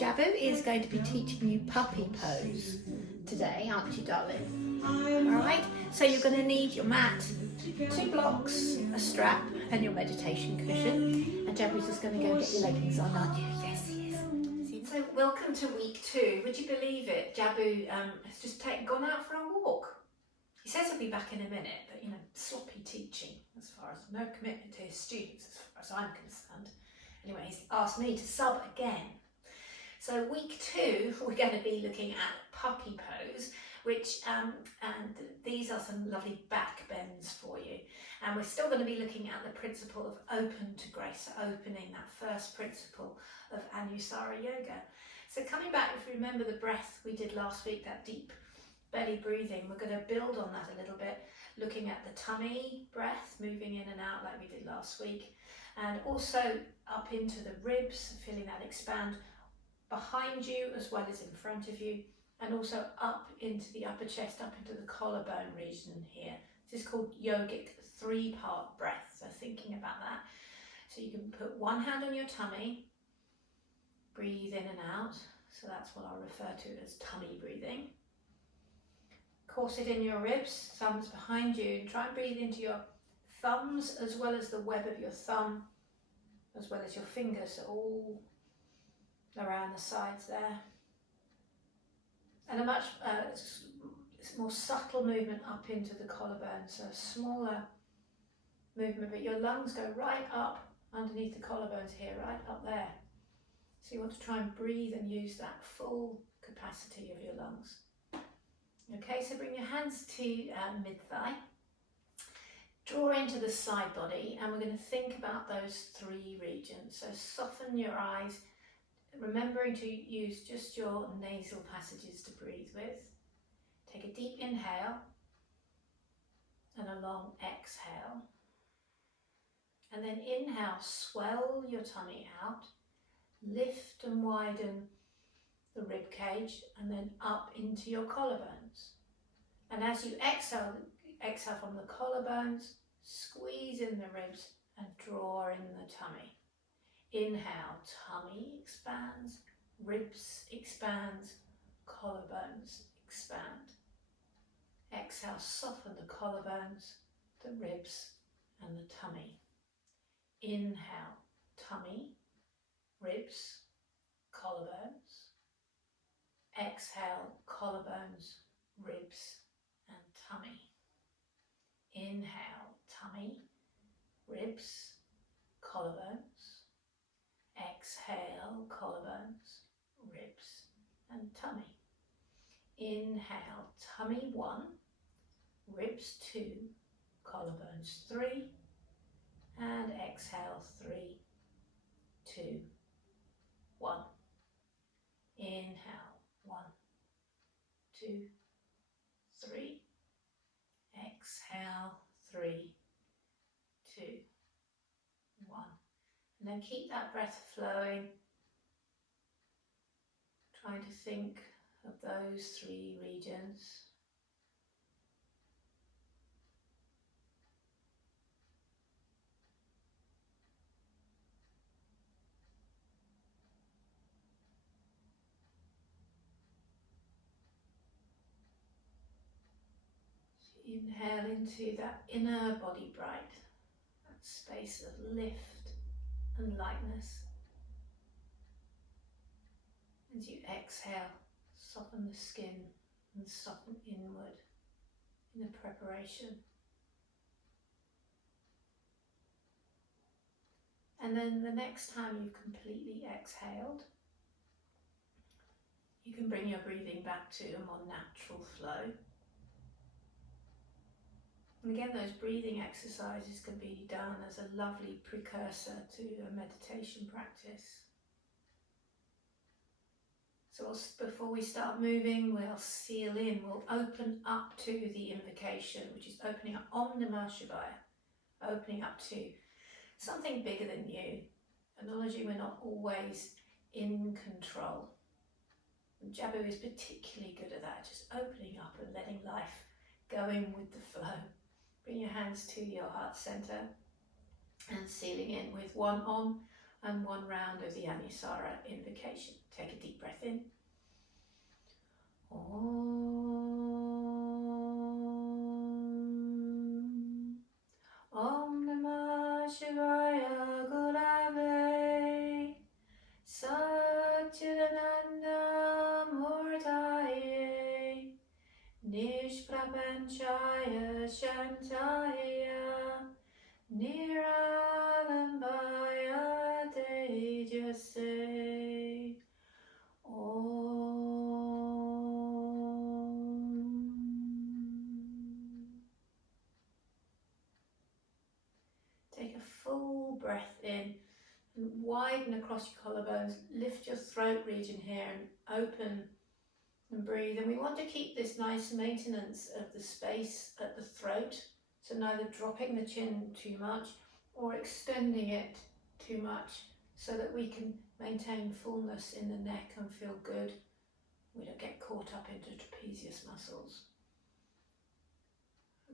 Jabu is going to be teaching you puppy pose today, aren't you, darling? Alright, so you're going to need your mat, 2 blocks, a strap and your meditation cushion. And Jabu's just going to go and get your leggings on, aren't you? Yes, he is. So welcome to week 2. Would you believe it? Jabu has just gone out for a walk. He says he'll be back in a minute, but sloppy teaching as far as no commitment to his students as far as I'm concerned. Anyway, he's asked me to sub again. So week 2, we're going to be looking at puppy pose, which and these are some lovely back bends for you. And we're still going to be looking at the principle of open to grace, so opening, that first principle of Anusara yoga. So coming back, if you remember the breath we did last week, that deep belly breathing, we're going to build on that a little bit, looking at the tummy breath, moving in and out like we did last week, and also up into the ribs, feeling that expand behind you as well as in front of you, and also up into the upper chest, up into the collarbone region here. This is called yogic 3-part breath, so thinking about that. So you can put one hand on your tummy, breathe in and out, so that's what I'll refer to as tummy breathing. Corset in your ribs, thumbs behind you, and try and breathe into your thumbs as well as the web of your thumb, as well as your fingers, so all around the sides there. And a much more subtle movement up into the collarbone, so a smaller movement, but your lungs go right up underneath the collarbones here, right up there. So you want to try and breathe and use that full capacity of your lungs. Okay, so bring your hands to mid-thigh, draw into the side body, and we're going to think about those 3 regions. So soften your eyes, remembering to use just your nasal passages to breathe with. Take a deep inhale and a long exhale. And then inhale, swell your tummy out, lift and widen the rib cage, and then up into your collarbones. And as you exhale from the collarbones, squeeze in the ribs and draw in the tummy. Inhale, tummy expands, ribs expands, collarbones expand. Exhale, soften the collarbones, the ribs and the tummy. Inhale, tummy, ribs, collarbones. Exhale, collarbones, ribs and tummy. Inhale, tummy, ribs, collarbones. Exhale, collarbones, ribs and tummy. Inhale, tummy 1, ribs 2, collarbones 3, and exhale 3, 2, 1. Inhale, 1, 2, 3. Exhale, 3, 2, 1. And then keep that breath flowing, trying to think of those 3 regions. Inhale into that inner body bright, that space of lift and lightness. As you exhale, soften the skin and soften inward in a preparation. And then the next time you've completely exhaled, you can bring your breathing back to a more natural flow. And again, those breathing exercises can be done as a lovely precursor to a meditation practice. So before we start moving, we'll seal in, we'll open up to the invocation, which is opening up Om Namah Shivaya, opening up to something bigger than you, acknowledging we're not always in control. And Jabu is particularly good at that, just opening up and letting life go in with the flow. Bring your hands to your heart center and sealing in with 1 Om, and 1 round of the Anusara invocation. Take a deep breath in. Om Namah Shivaya Gurave Satchidananda Murtaye Nishprapanchaya Shantaya Niralambaya Tejase Take a full breath in and widen across your collarbones. Lift your throat region here and open and breathe. And we want to keep this nice maintenance of the space at the throat, so neither dropping the chin too much or extending it too much, so that we can maintain fullness in the neck and feel good. We don't get caught up into trapezius muscles.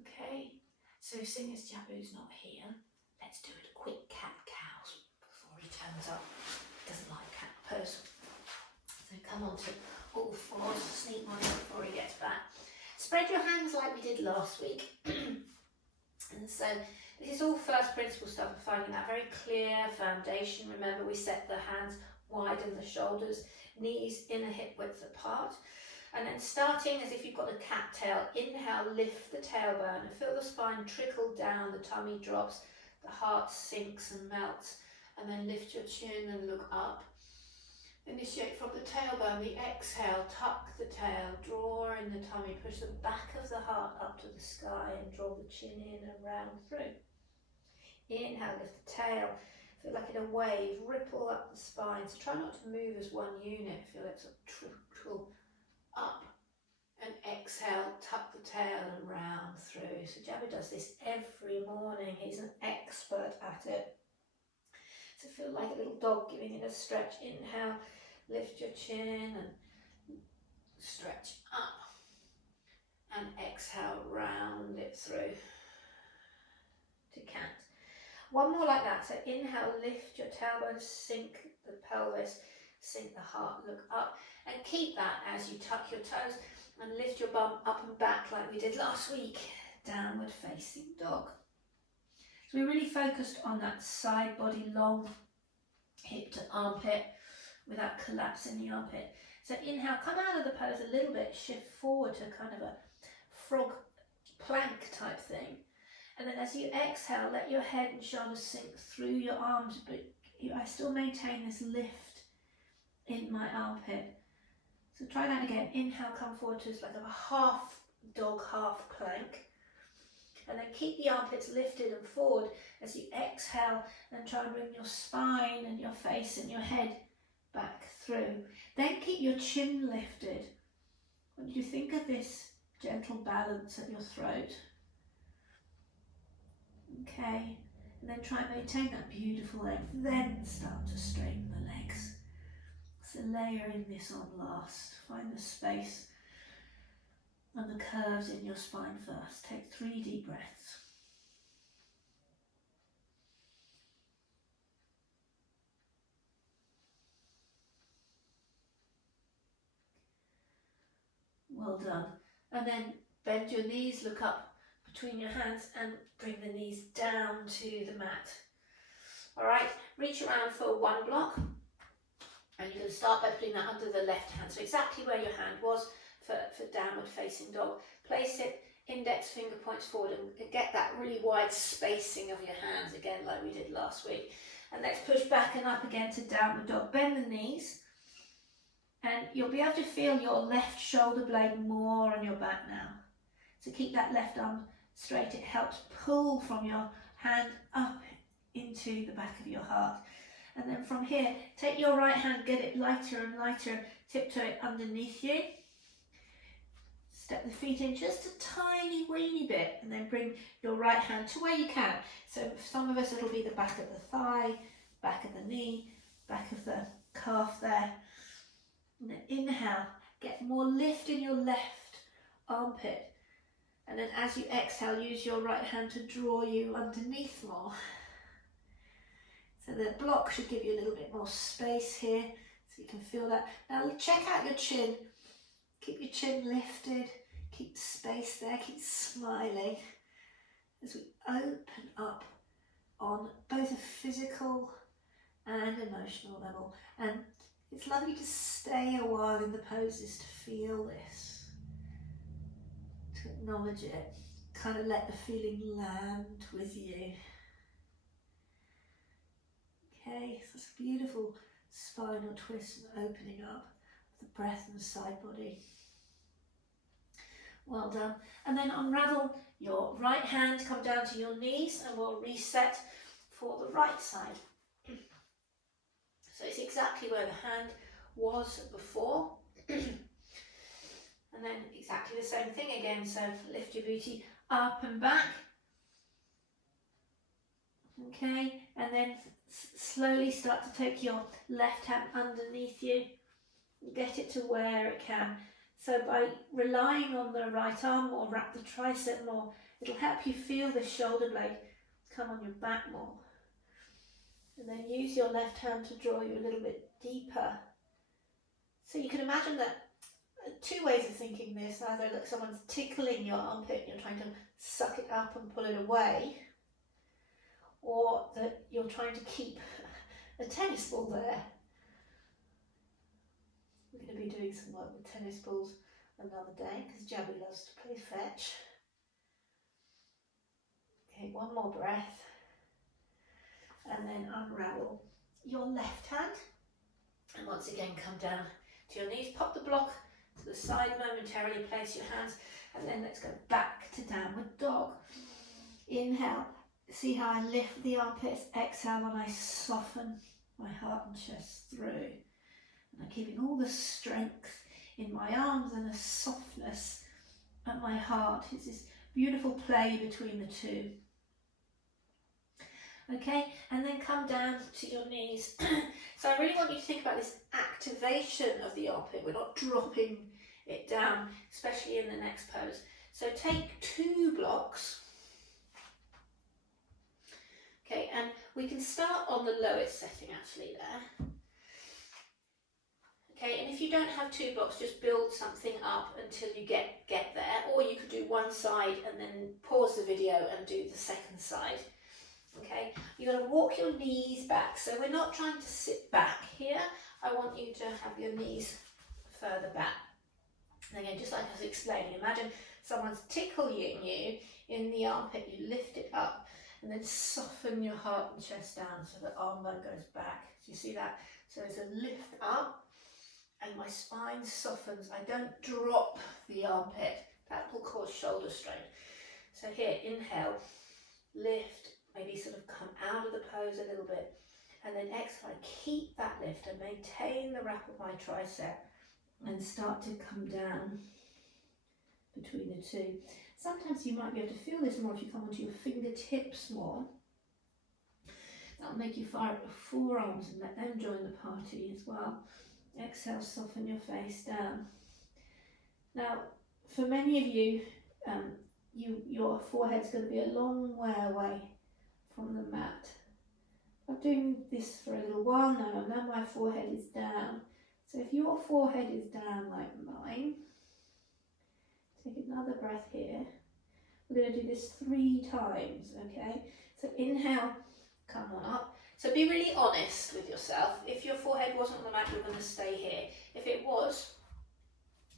Okay, so seeing as Jabu's not here, let's do a quick cat-cow before he turns up. He doesn't like cat pose. So come on to all fours, sneak one in before he gets back. Spread your hands like we did last week. And so this is all first principle stuff of finding that very clear foundation. Remember, we set the hands wide and the shoulders, knees inner hip width apart. And then starting as if you've got a cat tail, inhale, lift the tailbone and feel the spine trickle down, the tummy drops, the heart sinks and melts, and then lift your chin and look up. Initiate from the tailbone, the exhale, tuck the tail, draw in the tummy, push the back of the heart up to the sky and draw the chin in and round through. Inhale, lift the tail, feel like in a wave, ripple up the spine. So try not to move as one unit, feel it sort of trickle up. And exhale, tuck the tail and round through. So Jabu does this every morning, he's an expert at it. So feel like a little dog giving it a stretch. Inhale, lift your chin and stretch up. And exhale, round it through to cat. One more like that. So inhale, lift your tailbone, sink the pelvis, sink the heart, look up. And keep that as you tuck your toes and lift your bum up and back like we did last week. Downward facing dog. So we really focused on that side body long, hip to armpit, without collapsing the armpit. So inhale, come out of the pose a little bit, shift forward to kind of a frog plank type thing. And then as you exhale, let your head and shoulders sink through your arms, but I still maintain this lift in my armpit. So try that again. Inhale, come forward to like a half dog, half plank. And then keep the armpits lifted and forward as you exhale, and try and bring your spine and your face and your head back through. Then keep your chin lifted. When you think of this gentle balance at your throat. Okay, and then try and maintain that beautiful length. Then start to straighten the legs. So layering this on last. Find the space and the curves in your spine first. Take 3 deep breaths. Well done. And then bend your knees, look up between your hands and bring the knees down to the mat. All right, reach around for 1 block. And you can start by putting that under the left hand. So exactly where your hand was for downward facing dog. Place it, index finger points forward, and get that really wide spacing of your hands again like we did last week. And let's push back and up again to downward dog. Bend the knees. And you'll be able to feel your left shoulder blade more on your back now. So keep that left arm straight. It helps pull from your hand up into the back of your heart. And then from here, take your right hand, get it lighter and lighter, tiptoe it underneath you. Step the feet in just a tiny weeny bit, and then bring your right hand to where you can. So for some of us it'll be the back of the thigh, back of the knee, back of the calf there. And then inhale, get more lift in your left armpit. And then as you exhale, use your right hand to draw you underneath more. So the block should give you a little bit more space here, so you can feel that. Now check out your chin. Keep your chin lifted, keep the space there, keep smiling as we open up on both a physical and emotional level. And it's lovely to stay a while in the poses to feel this, to acknowledge it, kind of let the feeling land with you. Okay, so it's a beautiful spinal twist and opening up of the breath and the side body. Well done. And then unravel your right hand, come down to your knees, and we'll reset for the right side. So it's exactly where the hand was before. And then exactly the same thing again. So lift your booty up and back. Okay, and then slowly start to take your left hand underneath you. Get it to where it can. So by relying on the right arm more, wrap the tricep more, it'll help you feel the shoulder blade come on your back more. And then use your left hand to draw you a little bit deeper. So you can imagine that two ways of thinking this, either that someone's tickling your armpit and you're trying to suck it up and pull it away, or that you're trying to keep a tennis ball there. We're going to be doing some work with tennis balls another day because Jabu loves to play fetch. Okay, one more breath. And then unravel your left hand. And once again, come down to your knees. Pop the block to the side momentarily. Place your hands. And then let's go back to downward dog. Inhale. See how I lift the armpits. Exhale and I soften my heart and chest through. And I'm keeping all the strength in my arms and a softness at my heart. It's this beautiful play between the two. Okay, and then come down to your knees. So I really want you to think about this activation of the armpit. We're not dropping it down, especially in the next pose. So take 2 blocks. Okay, and we can start on the lowest setting actually there. Okay, and if you don't have 2 blocks, just build something up until you get there. Or you could do one side and then pause the video and do the second side. Okay, you're going to walk your knees back. So we're not trying to sit back here. I want you to have your knees further back. And again, just like I was explaining, imagine someone's tickling you in the armpit. You lift it up and then soften your heart and chest down so the arm bone goes back. Do you see that? So it's a lift up. And my spine softens. I don't drop the armpit. That will cause shoulder strain. So here, inhale, lift, maybe sort of come out of the pose a little bit. And then exhale, I keep that lift and maintain the wrap of my tricep and start to come down between the two. Sometimes you might be able to feel this more if you come onto your fingertips more. That'll make you fire up your forearms and let them join the party as well. Exhale, soften your face down. Now, for many of you, your forehead's going to be a long way away from the mat. I'm doing this for a little while now, and now my forehead is down. So if your forehead is down like mine, take another breath here. We're going to do this 3 times, okay? So inhale, come on up. So be really honest with yourself. If your forehead wasn't on the mat, you're going to stay here. If it was,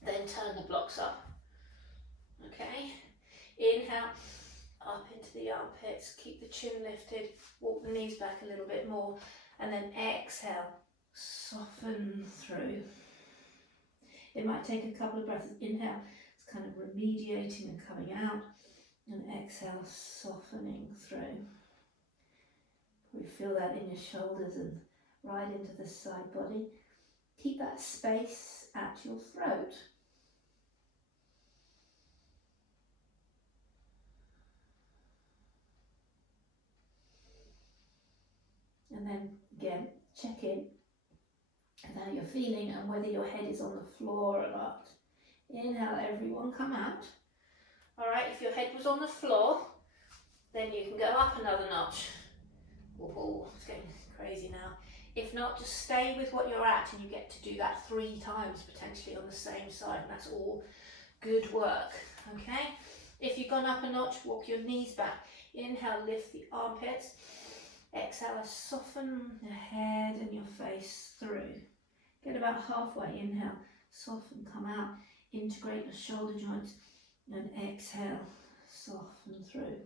then turn the blocks up. Okay? Inhale, up into the armpits. Keep the chin lifted. Walk the knees back a little bit more. And then exhale, soften through. It might take a couple of breaths. Inhale, it's kind of remediating and coming out. And exhale, softening through. We feel that in your shoulders and right into the side body. Keep that space at your throat. And then again, check in with how you're feeling and whether your head is on the floor or not. Inhale, everyone come out. All right, if your head was on the floor, then you can go up another notch. Oh, it's getting crazy now. If not, just stay with what you're at, and you get to do that 3 times potentially on the same side, and that's all good work, okay? If you've gone up a notch, walk your knees back. Inhale, lift the armpits. Exhale, soften the head and your face through. Get about halfway, inhale, soften, come out, integrate your shoulder joints, and exhale, soften through.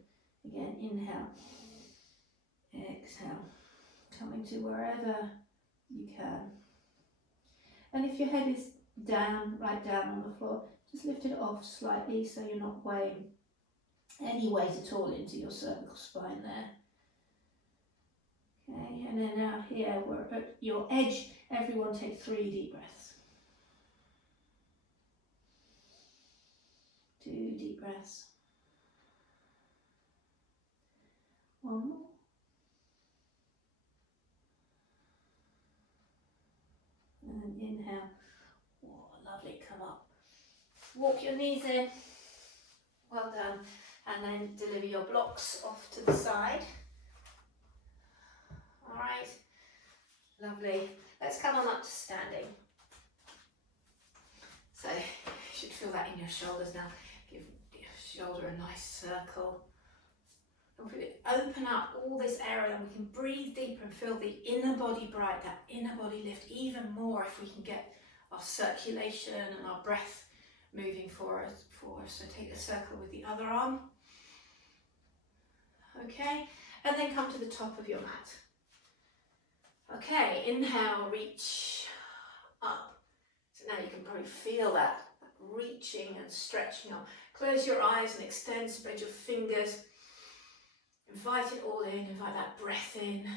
Again, inhale, exhale, coming to wherever you can. And if your head is down, right down on the floor, just lift it off slightly so you're not weighing any weight at all into your cervical spine there. Okay, and then now here we're at your edge. Everyone take 3 deep breaths. 2 deep breaths. 1 more. And then inhale. Oh, lovely, come up. Walk your knees in. Well done. And then deliver your blocks off to the side. All right, lovely. Let's come on up to standing. So you should feel that in your shoulders now. Give your shoulder a nice circle. And open up all this area, and we can breathe deeper and feel the inner body bright, that inner body lift even more if we can get our circulation and our breath moving for us. So take the circle with the other arm. Okay, and then come to the top of your mat. Okay, inhale, reach up. So now you can probably feel that reaching and stretching up. Close your eyes and extend, spread your fingers. Invite it all in, invite that breath in,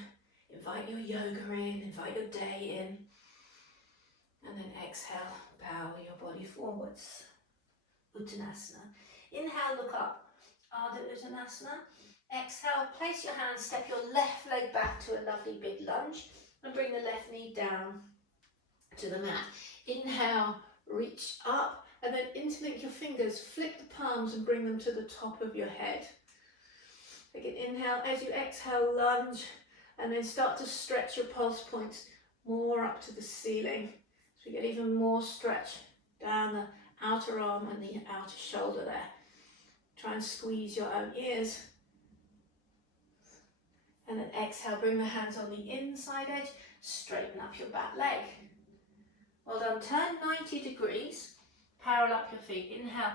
invite your yoga in, invite your day in. And then exhale, bow your body forwards. Uttanasana. Inhale, look up. Ardha Uttanasana. Exhale, place your hands, step your left leg back to a lovely big lunge. And bring the left knee down to the mat. Inhale, reach up, and then interlink your fingers, flip the palms and bring them to the top of your head. Again, inhale, as you exhale, lunge, and then start to stretch your pulse points more up to the ceiling. So we get even more stretch down the outer arm and the outer shoulder there. Try and squeeze your own ears. And then exhale, bring the hands on the inside edge, straighten up your back leg. Well done, turn 90 degrees, parallel up your feet. Inhale,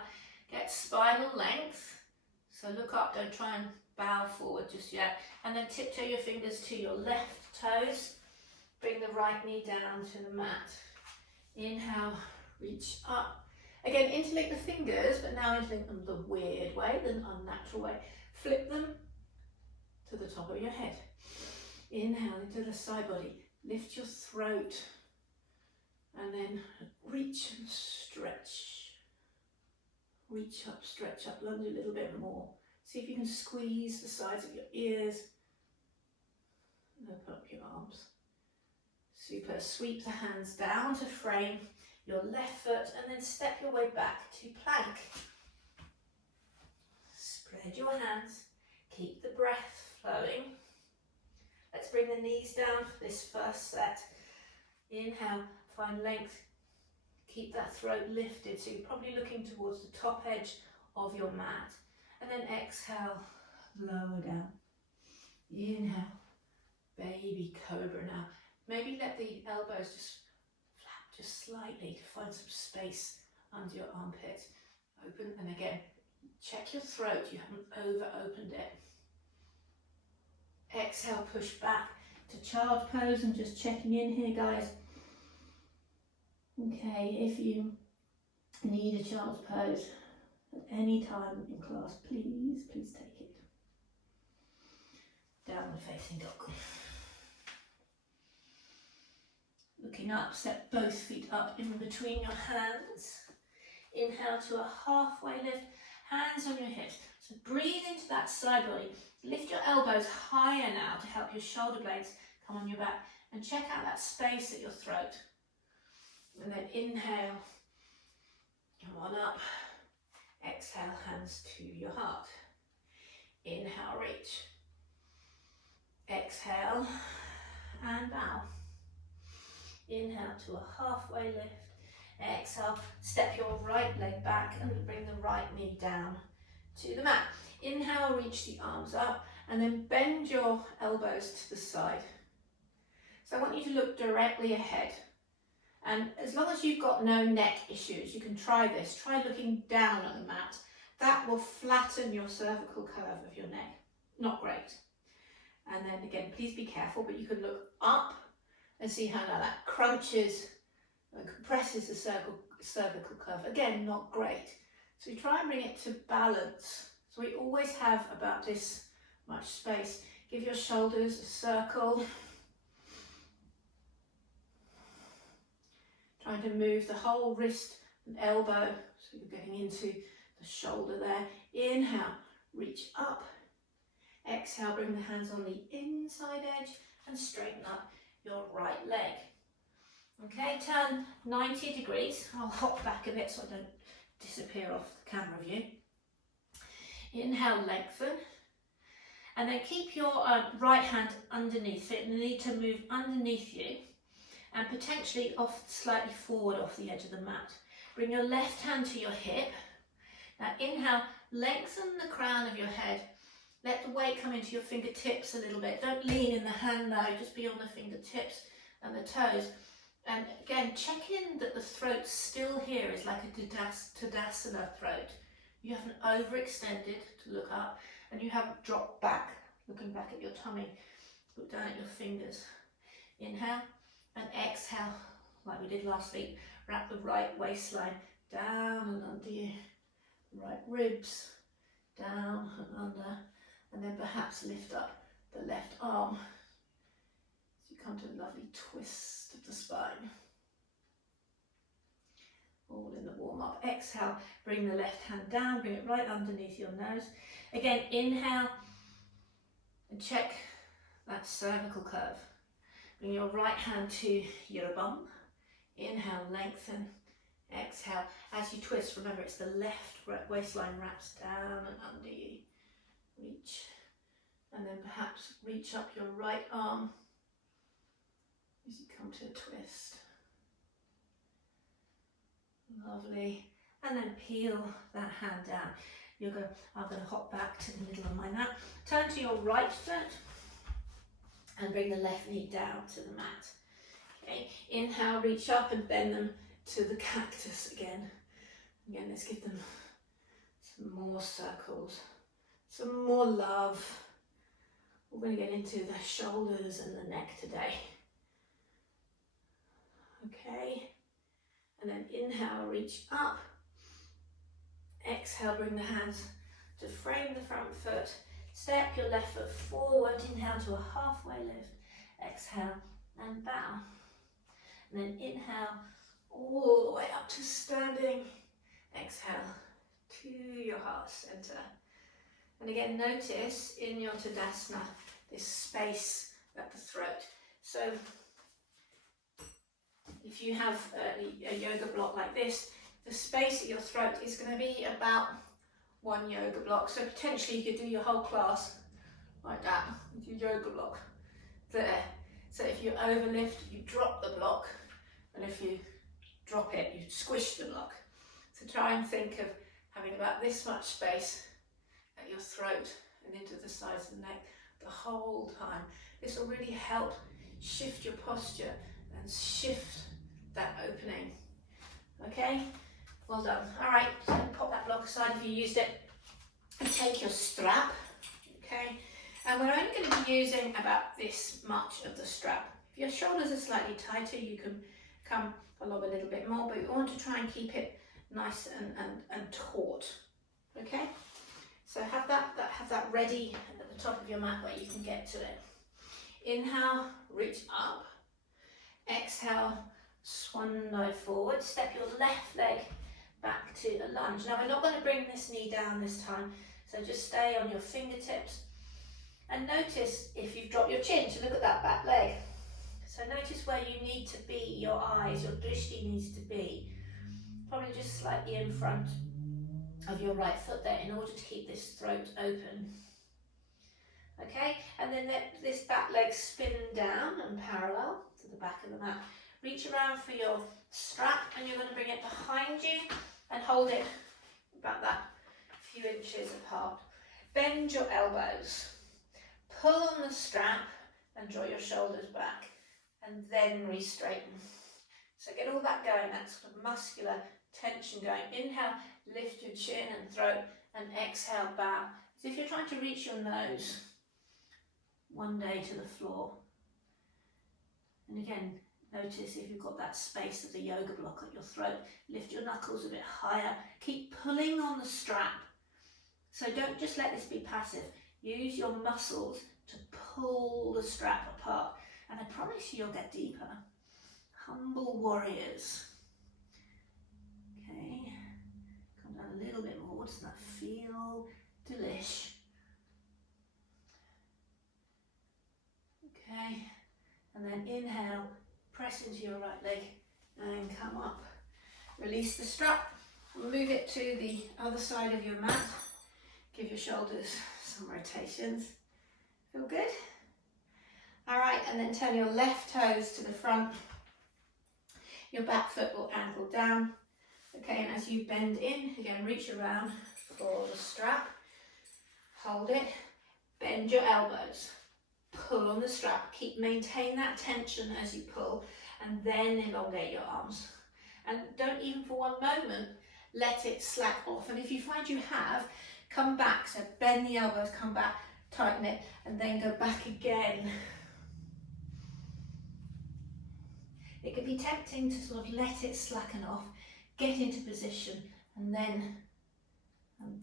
get spinal length. So look up, don't try and bow forward just yet. And then tiptoe your fingers to your left toes. Bring the right knee down to the mat. Inhale, reach up. Again, interlink the fingers, but now interlink them the weird way, the unnatural way. Flip them to the top of your head. Inhale into the side body. Lift your throat. And then reach and stretch. Reach up, stretch up, lunge a little bit more. See if you can squeeze the sides of your ears. And open up your arms. Super. Sweep the hands down to frame your left foot and then step your way back to plank. Spread your hands. Keep the breath flowing. Let's bring the knees down for this first set. Inhale, find length. Keep that throat lifted, so you're probably looking towards the top edge of your mat. And then exhale, lower down. Inhale, baby cobra now. Maybe let the elbows just flap just slightly to find some space under your armpit. Open, and again, check your throat, you haven't over-opened it. Exhale, push back to child pose. I'm just checking in here, guys. Okay, if you need a child's pose at any time in class, please take it. Downward facing dog. Looking up, step both feet up in between your hands. Inhale to a halfway lift, hands on your hips. So breathe into that side body. Lift your elbows higher now to help your shoulder blades come on your back. And check out that space at your throat. And then inhale, come on up. Exhale, hands to your heart. Inhale, reach. Exhale, and bow. Inhale to a halfway lift. Exhale, step your right leg back and bring the right knee down to the mat. Inhale, reach the arms up and then bend your elbows to the side. So I want you to look directly ahead. And as long as you've got no neck issues, you can try this. Try looking down at the mat. That will flatten your cervical curve of your neck. Not great. And then again, please be careful, but you can look up and see how now that crunches and compresses the cervical curve. Again, not great. So you try and bring it to balance. So we always have about this much space. Give your shoulders a circle. Trying to move the whole wrist and elbow, so you're getting into the shoulder there. Inhale, reach up. Exhale, bring the hands on the inside edge and straighten up your right leg. Okay, turn 90 degrees. I'll hop back a bit so I don't disappear off the camera view. Inhale, lengthen. And then keep your right hand underneath it, and you need to move underneath you and potentially off slightly forward off the edge of the mat. Bring your left hand to your hip. Now inhale, lengthen the crown of your head. Let the weight come into your fingertips a little bit. Don't lean in the hand now, just be on the fingertips and the toes. And again, check in that the throat still here is like a Tadasana throat. You haven't overextended to look up and you haven't dropped back, looking back at your tummy. Look down at your fingers. Inhale and exhale, like we did last week. Wrap the right waistline down and under you. Right ribs down and under. And then perhaps lift up the left arm. So you come to a lovely twist of the spine. All in the warm up. Exhale, bring the left hand down, bring it right underneath your nose. Again, inhale and check that cervical curve. Bring your right hand to your bum. Inhale, lengthen. Exhale, as you twist, remember it's the left waistline wraps down and under you. Reach, and then perhaps reach up your right arm as you come to a twist. Lovely. And then peel that hand down. I'm going to hop back to the middle of my mat. Turn to your right foot and bring the left knee down to the mat. Okay. Inhale, reach up and bend them to the cactus again. Again, let's give them some more circles. Some more love. We're going to get into the shoulders and the neck today. Okay. And then inhale, reach up. Exhale, bring the hands to frame the front foot. Step your left foot forward. Inhale to a halfway lift. Exhale and bow. And then inhale all the way up to standing. Exhale to your heart center. And again, notice in your Tadasana, this space at the throat. So if you have a yoga block like this, the space at your throat is going to be about one yoga block. So potentially you could do your whole class like that with your yoga block there. So if you overlift, you drop the block, and if you drop it, you squish the block. So try and think of having about this much space at your throat and into the sides of the neck the whole time. This will really help shift your posture and shift that opening. Okay, well done. All right, so pop that block aside if you used it and take your strap. Okay, and we're only going to be using about this much of the strap. If your shoulders are slightly tighter, you can come along a little bit more, but we want to try and keep it nice and taut. Okay. So have that ready at the top of your mat where you can get to it. Inhale, reach up. Exhale, swan dive forward. Step your left leg back to a lunge. Now we're not going to bring this knee down this time, so just stay on your fingertips. And notice if you've dropped your chin, so look at that back leg. So notice where you need to be, your eyes, your drishti needs to be. Probably just slightly in front of your right foot there in order to keep this throat open. Okay, and then let this back leg spin down and parallel to the back of the mat. Reach around for your strap and you're going to bring it behind you and hold it about that few inches apart. Bend your elbows, pull on the strap and draw your shoulders back and then re-straighten. So get all that going, that sort of muscular tension going. Inhale, lift your chin and throat, and exhale, bow. As if you're trying to reach your nose one day to the floor. And again, notice if you've got that space of the yoga block at your throat, lift your knuckles a bit higher. Keep pulling on the strap. So don't just let this be passive. Use your muscles to pull the strap apart. And I promise you, you'll get deeper. Humble warriors. Okay, come down a little bit more. Doesn't that feel delish? Okay, and then inhale, press into your right leg and come up. Release the strap, move it to the other side of your mat. Give your shoulders some rotations. Feel good? All right, and then turn your left toes to the front. Your back foot will ankle down. Okay, and as you bend in, again, reach around for the strap. Hold it. Bend your elbows. Pull on the strap. Maintain that tension as you pull, and then elongate your arms. And don't even for one moment let it slack off. And if you find you have, come back. So bend the elbows, come back, tighten it, and then go back again. It can be tempting to sort of let it slacken off, get into position, and then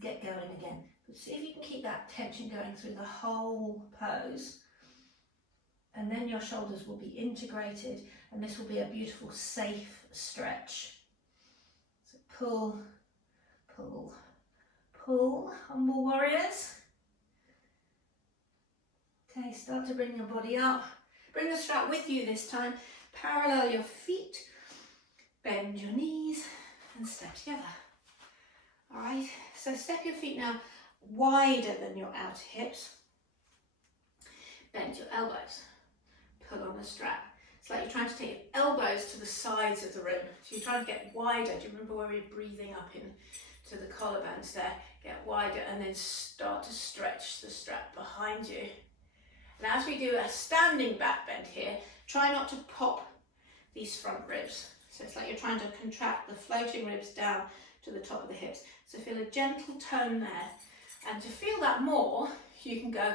get going again. But see if you can keep that tension going through the whole pose. And then your shoulders will be integrated, and this will be a beautiful, safe stretch. So pull, pull, pull, humble warriors. Okay, start to bring your body up. Bring the strap with you this time. Parallel your feet, bend your knees and step together. All right, so step your feet now wider than your outer hips. Bend your elbows, pull on the strap. It's like you're trying to take your elbows to the sides of the room. So you're trying to get wider. Do you remember where we're breathing up into the collarbones there? Get wider and then start to stretch the strap behind you. And as we do a standing back bend here, try not to pop these front ribs. So it's like you're trying to contract the floating ribs down to the top of the hips. So feel a gentle tone there. And to feel that more, you can go,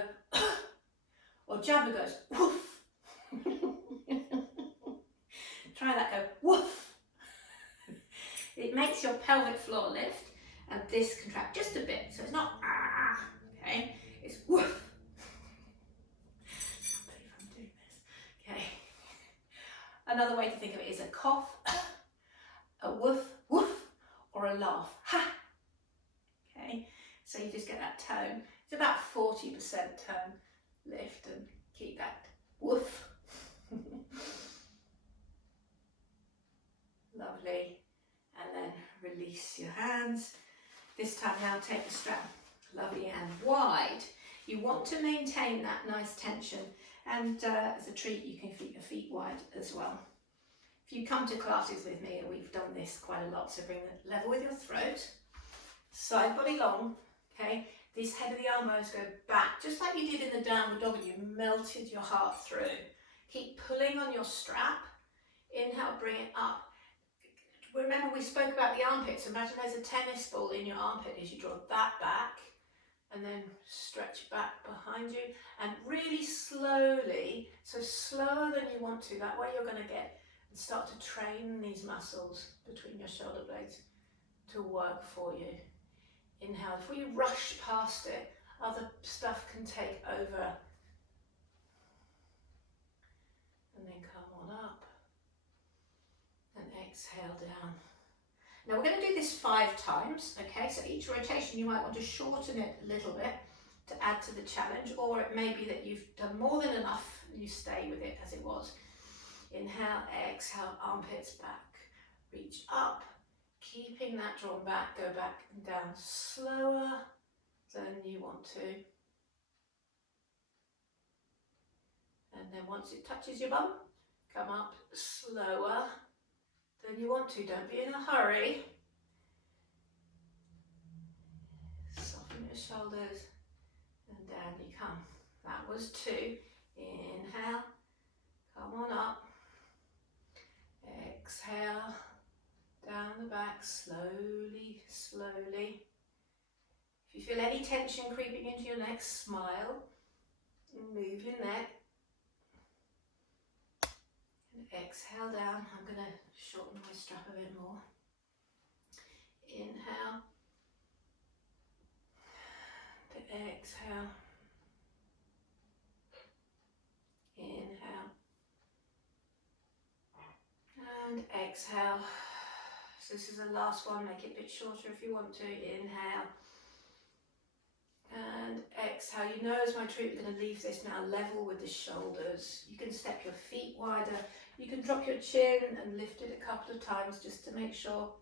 or Jabu goes, woof. Try that, go, woof. It makes your pelvic floor lift and this contract just a bit. So it's not, ah, okay, it's woof. Another way to think of it is a cough, a woof, woof, or a laugh, ha. Okay, so you just get that tone. It's about 40% tone lift and keep that woof. Lovely. And then release your hands. This time now take the strap lovely and wide. You want to maintain that nice tension. And as a treat, you can keep your feet wide as well. If you come to classes with me, we've done this quite a lot, so bring the level with your throat, side body long, okay? This head of the elbows go back, just like you did in the downward dog, and you melted your heart through. Keep pulling on your strap. Inhale, bring it up. Remember we spoke about the armpits. Imagine there's a tennis ball in your armpit as you draw that back. And then stretch back behind you and really slowly, so slower than you want to, that way you're going to get and start to train these muscles between your shoulder blades to work for you. Inhale, before you rush past it, other stuff can take over. And then come on up and exhale down. Now we're going to do this 5 times, okay? So each rotation you might want to shorten it a little bit to add to the challenge, or it may be that you've done more than enough and you stay with it as it was. Inhale, exhale, armpits back, reach up, keeping that drawn back, go back and down slower than you want to. And then once it touches your bum, come up slower than you want to. Don't be in a hurry. Soften your shoulders and down you come. That was 2. Inhale, come on up. Exhale, down the back, slowly, slowly. If you feel any tension creeping into your neck, smile and move your neck. And exhale down. I'm going to shorten my strap a bit more. Inhale. And exhale. Inhale. And exhale. So this is the last one. Make it a bit shorter if you want to. Inhale. And exhale. You know, as my treat, we're going to leave this now level with the shoulders. You can step your feet wider. You can drop your chin and lift it a couple of times just to make sure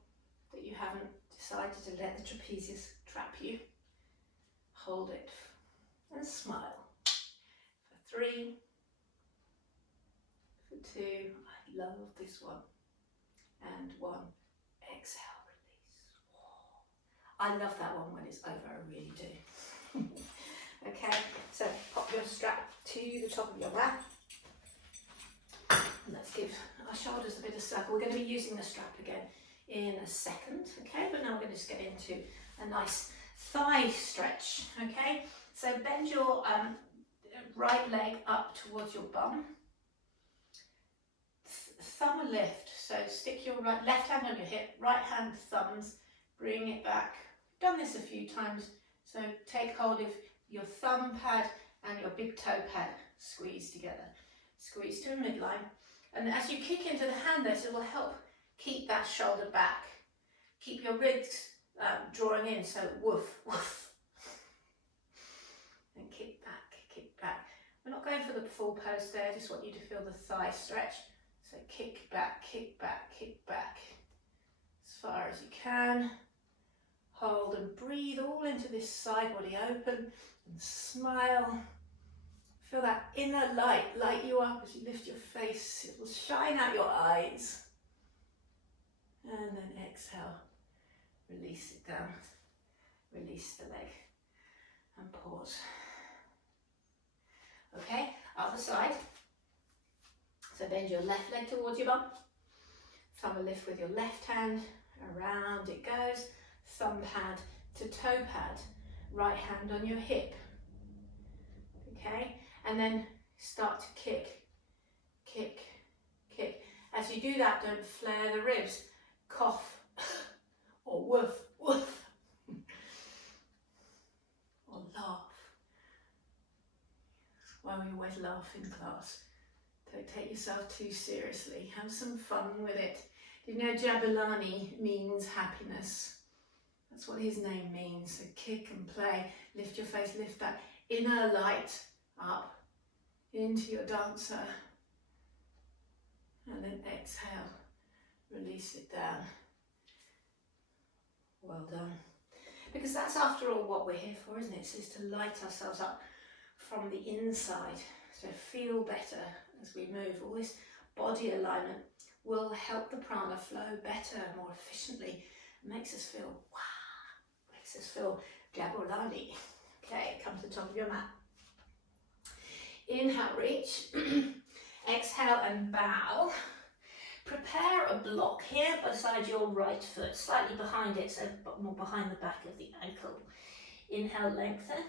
that you haven't decided to let the trapezius trap you. Hold it and smile. For 3, for 2, I love this one. And 1, exhale, release. I love that one when it's over, I really do. Okay, so pop your strap to the top of your mat. And let's give our shoulders a bit of slack. We're going to be using the strap again in a second, okay? But now we're going to just get into a nice thigh stretch, okay? So bend your right leg up towards your bum. Thumb a lift, so stick your left hand on your hip, right hand thumbs, bring it back. Done this a few times, so take hold of your thumb pad and your big toe pad, squeeze together. Squeeze to a midline, and as you kick into the hand this, it will help keep that shoulder back. Keep your ribs drawing in, so woof, woof. And kick back, kick back. We're not going for the full pose there, I just want you to feel the thigh stretch. So kick back, kick back, kick back. As far as you can. Hold and breathe all into this side body open and smile. Feel that inner light light you up as you lift your face. It will shine out your eyes. And then exhale. Release it down. Release the leg. And pause. Okay, other side. So bend your left leg towards your bum. Thumb a lift with your left hand. Around it goes. Thumb pad to toe pad. Right hand on your hip. Okay, and then start to kick, kick, kick. As you do that, don't flare the ribs. Cough or woof, woof. Or laugh. That's why we always laugh in class. Don't take yourself too seriously. Have some fun with it. Did you know Jabulani means happiness? That's what his name means. So kick and play. Lift your face, lift that inner light up into your dancer. And then exhale. Release it down. Well done. Because that's after all what we're here for, isn't it? It's just to light ourselves up from the inside. So feel better as we move. All this body alignment will help the prana flow better, more efficiently. It makes us feel wow. Makes us feel Jabulani. Okay, come to the top of your mat. Inhale, reach. Exhale and bow. Prepare a block here beside your right foot, slightly behind it, so more behind the back of the ankle. Inhale, lengthen.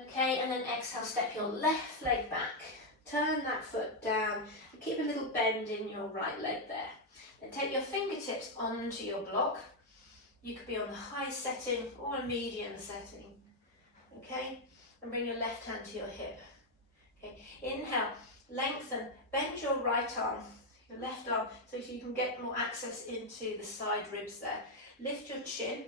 Okay, and then exhale, step your left leg back. Turn that foot down and keep a little bend in your right leg there. Then take your fingertips onto your block. You could be on the high setting or a medium setting. Okay, and bring your left hand to your hip. Okay, inhale, lengthen, bend your right arm, your left arm, so you can get more access into the side ribs there. Lift your chin,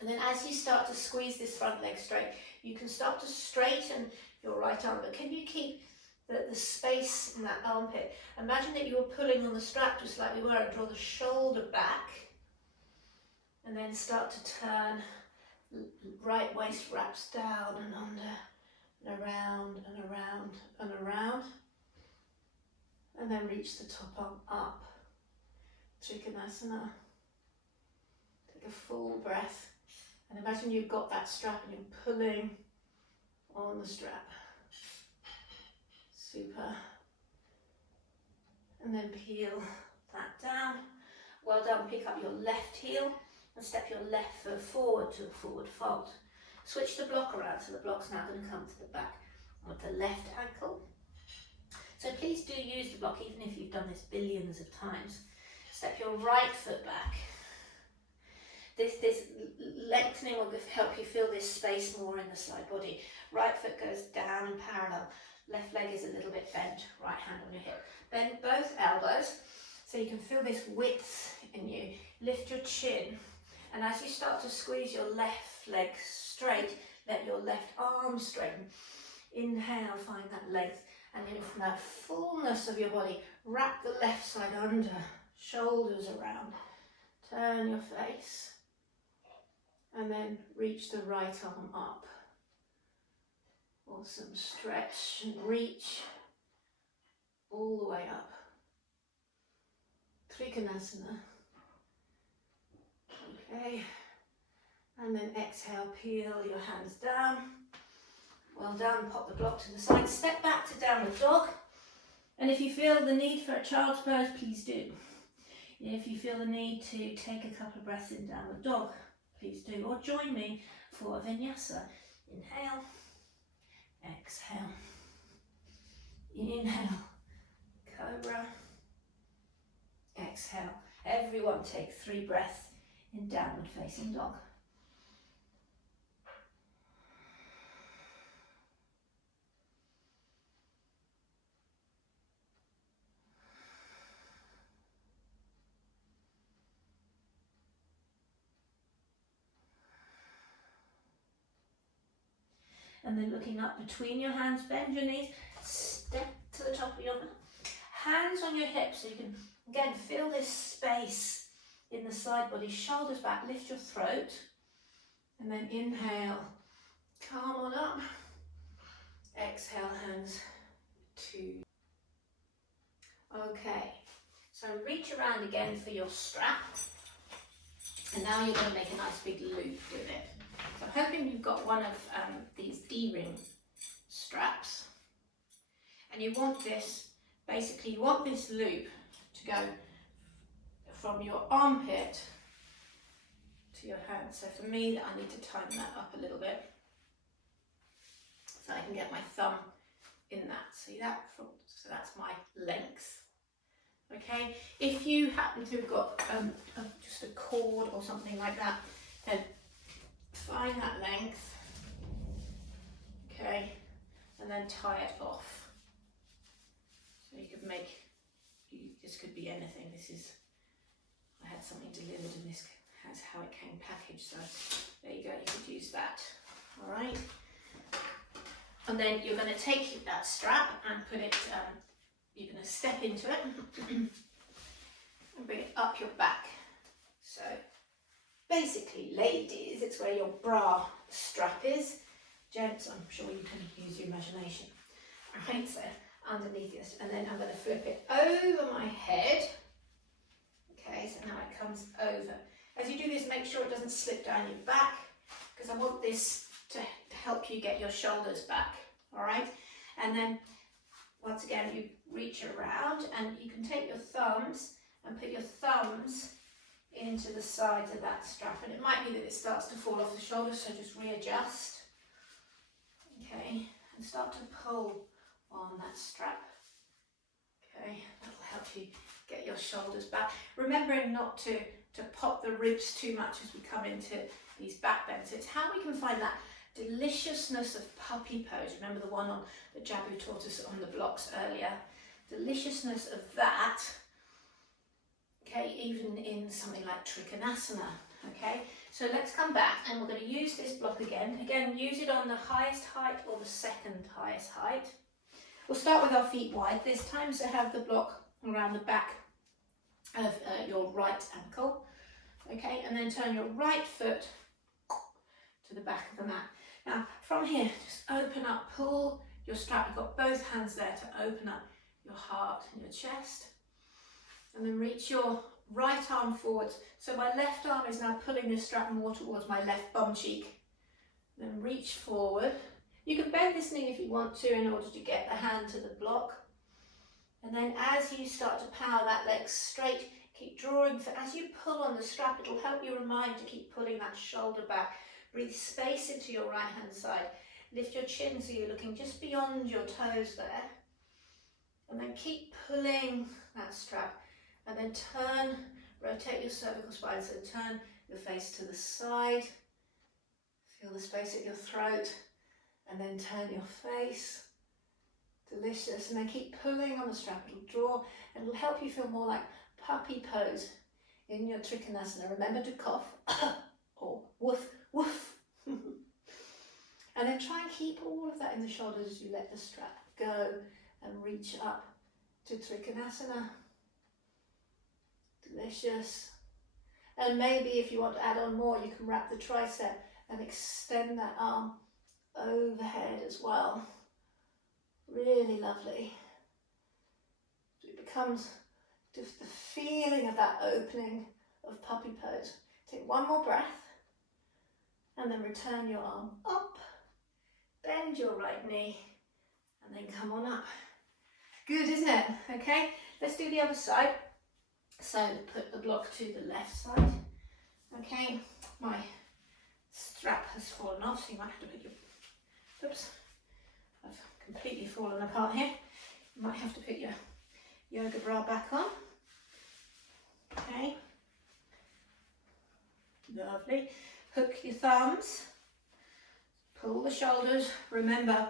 and then as you start to squeeze this front leg straight, you can start to straighten your right arm, but can you keep the space in that armpit? Imagine that you were pulling on the strap just like we were, and draw the shoulder back, and then start to turn. Right waist wraps down and under, and around and around and around, and then reach the top arm up. Trikonasana. Take a full breath, and imagine you've got that strap and you're pulling on the strap. Super. And then peel that down. Well done. Pick up your left heel and step your left foot forward to a forward fold. Switch the block around, so the block's now going to come to the back of the left ankle. So please do use the block, even if you've done this billions of times. Step your right foot back. This lengthening will help you feel this space more in the side body. Right foot goes down and parallel. Left leg is a little bit bent. Right hand on your hip. Bend both elbows so you can feel this width in you. Lift your chin. And as you start to squeeze your left leg straight, let your left arm straighten. Inhale, find that length. And then from that fullness of your body, wrap the left side under. Shoulders around. Turn your face. And then reach the right arm up. Awesome. Stretch and reach all the way up. Trikonasana. Okay. And then exhale, peel your hands down. Well done. Pop the block to the side. Step back to downward dog. And if you feel the need for a child's pose, please do. If you feel the need to take a couple of breaths in downward dog, please do. Or join me for a vinyasa. Inhale. Exhale. Inhale. Cobra. Exhale. Everyone take 3 breaths in downward facing dog. And then looking up between your hands, bend your knees, step to the top of your mat. Hands on your hips so you can, again, feel this space in the side body. Shoulders back, lift your throat. And then inhale, calm on up. Exhale, hands to. Okay, so reach around again for your strap. And now you're going to make a nice big loop with it. So I'm hoping you've got one of these D-ring straps, and you want this, basically you want this loop to go from your armpit to your hand. So for me, I need to tighten that up a little bit so I can get my thumb in that. See that? So that's my length. Okay, if you happen to have got just a cord or something like that, then find that length, okay, and then tie it off. So you could make, this could be anything. This is, I had something delivered and this has how it came packaged, so there you go, you could use that, all right. And then you're going to take that strap and put it, you're going to step into it and bring it up your back. So basically, ladies, it's where your bra strap is. Gents, I'm sure you can use your imagination. Alright, so underneath this, and then I'm going to flip it over my head. Okay, so now it comes over. As you do this, make sure it doesn't slip down your back, because I want this to help you get your shoulders back. Alright, and then once again, you reach around and you can take your thumbs and put your thumbs into the sides of that strap, and it might be that it starts to fall off the shoulders, so just readjust, okay, and start to pull on that strap, okay, that'll help you get your shoulders back, remembering not to pop the ribs too much as we come into these back bends. It's how we can find that deliciousness of puppy pose. Remember the one on that Jabu taught us on the blocks earlier, deliciousness of that. Okay, even in something like Trikonasana. Okay, so let's come back and we're going to use this block again. Again, use it on the highest height or the second highest height. We'll start with our feet wide this time, so have the block around the back of your right ankle. Okay, and then turn your right foot to the back of the mat. Now from here, just open up, pull your strap. You've got both hands there to open up your heart and your chest. And then reach your right arm forwards. So my left arm is now pulling this strap more towards my left bum cheek. Then reach forward. You can bend this knee if you want to in order to get the hand to the block. And then as you start to power that leg straight, keep drawing. So as you pull on the strap, it'll help you remind to keep pulling that shoulder back. Breathe space into your right hand side. Lift your chin so you're looking just beyond your toes there. And then keep pulling that strap. And then turn, rotate your cervical spine. So turn your face to the side. Feel the space at your throat. And then turn your face. Delicious. And then keep pulling on the strap. It'll draw and it'll help you feel more like puppy pose in your Trikonasana. Remember to cough or woof, woof. And then try and keep all of that in the shoulders as you let the strap go and reach up to Trikonasana. Delicious. And maybe if you want to add on more, you can wrap the tricep and extend that arm overhead as well. Really lovely. So it becomes just the feeling of that opening of puppy pose. Take one more breath and then return your arm up. Bend your right knee and then come on up. Good, isn't it? Okay, let's do the other side. So put the block to the left side. Okay, my strap has fallen off, so you might have to put your, oops, I've completely fallen apart here. You might have to put your yoga bra back on. Okay, lovely. Hook your thumbs, pull the shoulders. Remember,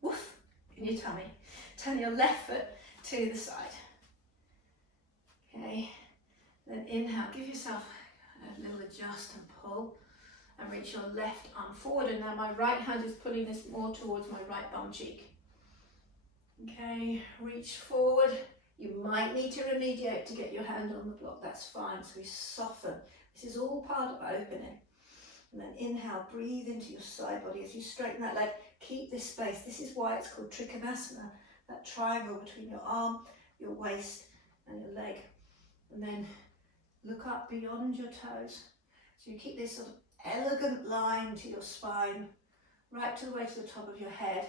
woof, in your tummy. Turn your left foot to the side. Okay, then inhale, give yourself a little adjust and pull. And reach your left arm forward, and now my right hand is pulling this more towards my right bum cheek. Okay, reach forward. You might need to remediate to get your hand on the block, that's fine. So we soften. This is all part of opening. And then inhale, breathe into your side body as you straighten that leg. Keep this space. This is why it's called Trikonasana, that triangle between your arm, your waist, and your leg. And then look up beyond your toes. So you keep this sort of elegant line to your spine, right to the way to the top of your head,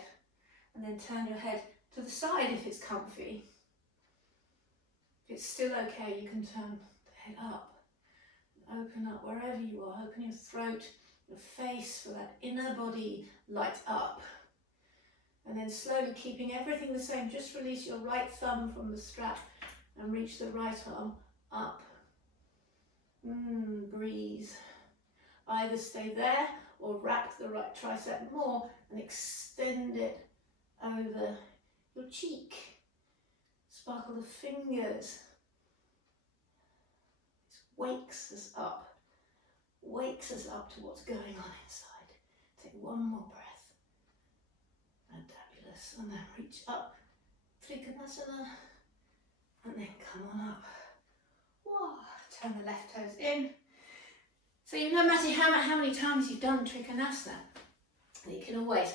and then turn your head to the side if it's comfy. If it's still okay, you can turn the head up, open up wherever you are, open your throat, your face, for that inner body light up. And then slowly, keeping everything the same, just release your right thumb from the strap and reach the right arm up. Breathe. Either stay there or wrap the right tricep more and extend it over your cheek. Sparkle the fingers. This wakes us up to what's going on inside. Take one more breath. Fabulous. And then reach up, Trikonasana, and then come on up. Whoa. Turn the left toes in. So no matter how many times you've done Trikonasana, you can always